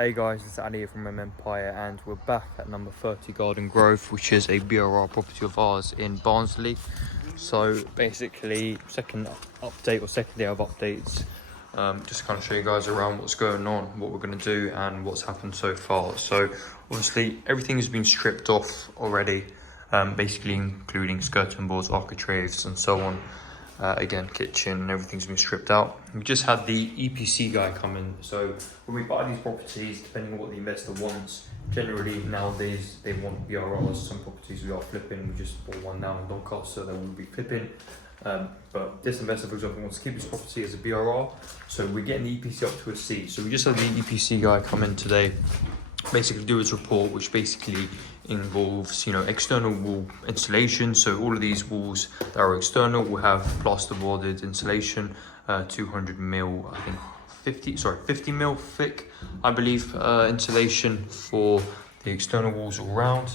Hey guys, it's Ali from Empire and we're back at number 30 Garden Grove, which is a BRR property of ours in Barnsley. So basically, second update or second day of updates, just kind of show you guys around what's going on, what we're going to do and what's happened so far. So obviously everything has been stripped off already, basically including skirting boards, architraves and so on. Again, kitchen and everything's been stripped out. We just had the EPC guy come in. So when we buy these properties, depending on what the investor wants, generally nowadays they want BRRs. Some properties we are flipping. We just bought one now in Doncaster, so they will be flipping. But this investor, for example, wants to keep his property as a BRR. So we're getting the EPC up to a C. So we just had the EPC guy come in today, basically do his report, which basically involves, external wall insulation. So all of these walls that are external will have plasterboarded insulation, 200 mil, I think 50 mil thick, I believe, insulation for the external walls all around.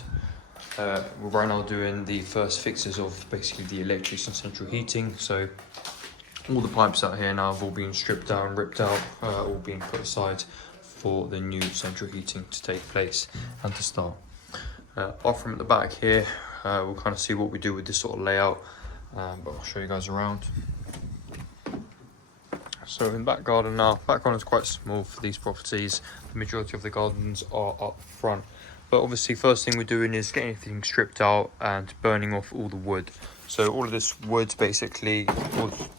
We're right now doing the first fixes of basically the electrics and central heating. So all the pipes out here now have all been stripped down, ripped out, all being put aside for the new central heating to take place and to start. Off from at the back here, we'll kind of see what we do with this sort of layout, but I'll show you guys around. So in the back garden now, back garden is quite small for these properties. The majority of the gardens are up front, but obviously first thing we're doing is getting everything stripped out and burning off all the wood. So all of this wood, basically all the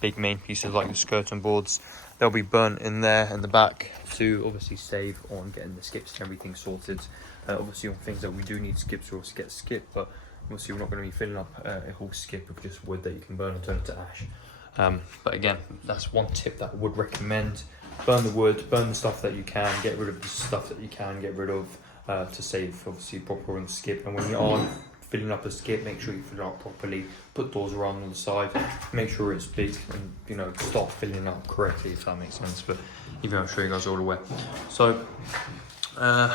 big main pieces like the skirting boards, they'll be burnt in there in the back to obviously save on getting the skips and everything sorted. Obviously on things that we do need skips, we'll also get skip, but obviously we're not going to be filling up a whole skip with just wood that you can burn and turn to ash. But again, that's one tip that I would recommend. Burn the wood, burn the stuff that you can, get rid of the stuff that you can get rid of, to save obviously proper on the skip. And when you are filling up a skip, make sure you fill it up properly, put doors around on the side, make sure it's big, and start filling it up correctly, if that makes sense. But even I'm sure you guys are all aware. So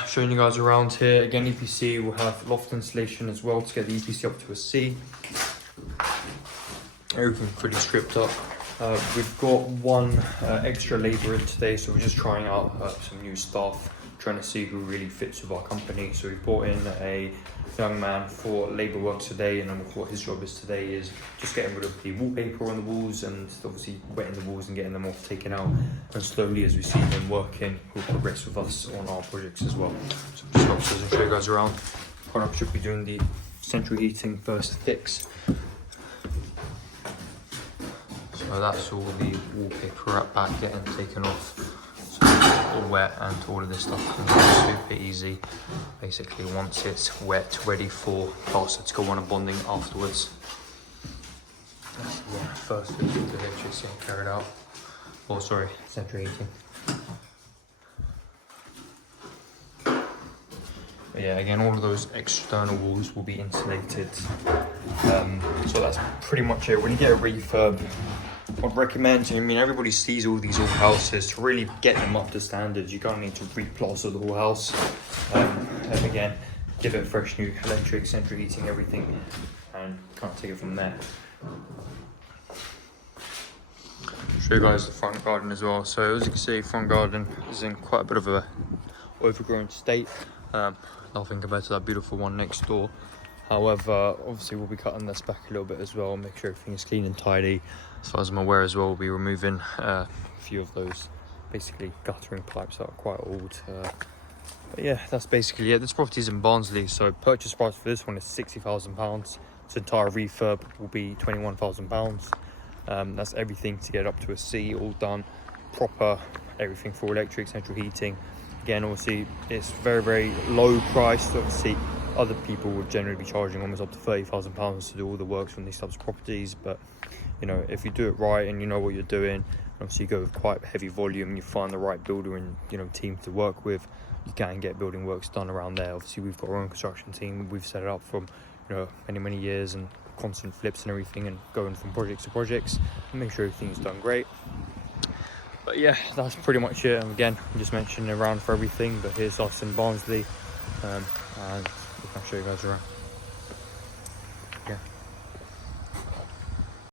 showing you guys around here again, EPC will have loft insulation as well to get the EPC up to a C. Everything pretty stripped up. We've got one extra labourer in today, so we're just trying out some new stuff, trying to see who really fits with our company. So we brought in a young man for labour work today, and what his job is today is just getting rid of the wallpaper on the walls and obviously wetting the walls and getting them off, taken out. And slowly, as we see him working, he'll progress with us on our projects as well. So just upstairs and show you guys around. Connor should be doing the central heating first fix. So that's all the wallpaper at back getting taken off. So it's all wet and all of this stuff can be super easy. Basically, once it's wet, ready for plaster to go on a bonding afterwards. That's the first fix of the electricity carried out. Oh, sorry, central heating. But yeah, again, all of those external walls will be insulated. So that's pretty much it. When you get a refurb, I'd recommend, everybody sees all these old houses, to really get them up to standards. You're gonna need to re-plaster the whole house. And again, give it fresh new electric, central heating, everything, and kind of take it from there. Show you guys the front garden as well. So as you can see, front garden is in quite a bit of a overgrown state. Nothing compared to that beautiful one next door. However, obviously we'll be cutting this back a little bit as well, make sure everything is clean and tidy. As far as I'm aware as well, we'll be removing a few of those basically guttering pipes that are quite old. But yeah, that's basically it. This property is in Barnsley, so purchase price for this one is £60,000. Its entire refurb will be £21,000. That's everything to get up to a C, all done proper, everything for electric, central heating. Again, obviously it's very, very low priced. Obviously other people would generally be charging almost up to £30,000 to do all the works from these types of properties. But if you do it right and you know what you're doing, obviously you go with quite heavy volume, you find the right builder and team to work with, you can get building works done around there. Obviously we've got our own construction team, we've set it up from many years, and constant flips and everything, and going from projects to projects and make sure everything's done great. But yeah, that's pretty much it. And again, I'm just mentioning around for everything, but here's us in Barnsley, and I'll show you guys around.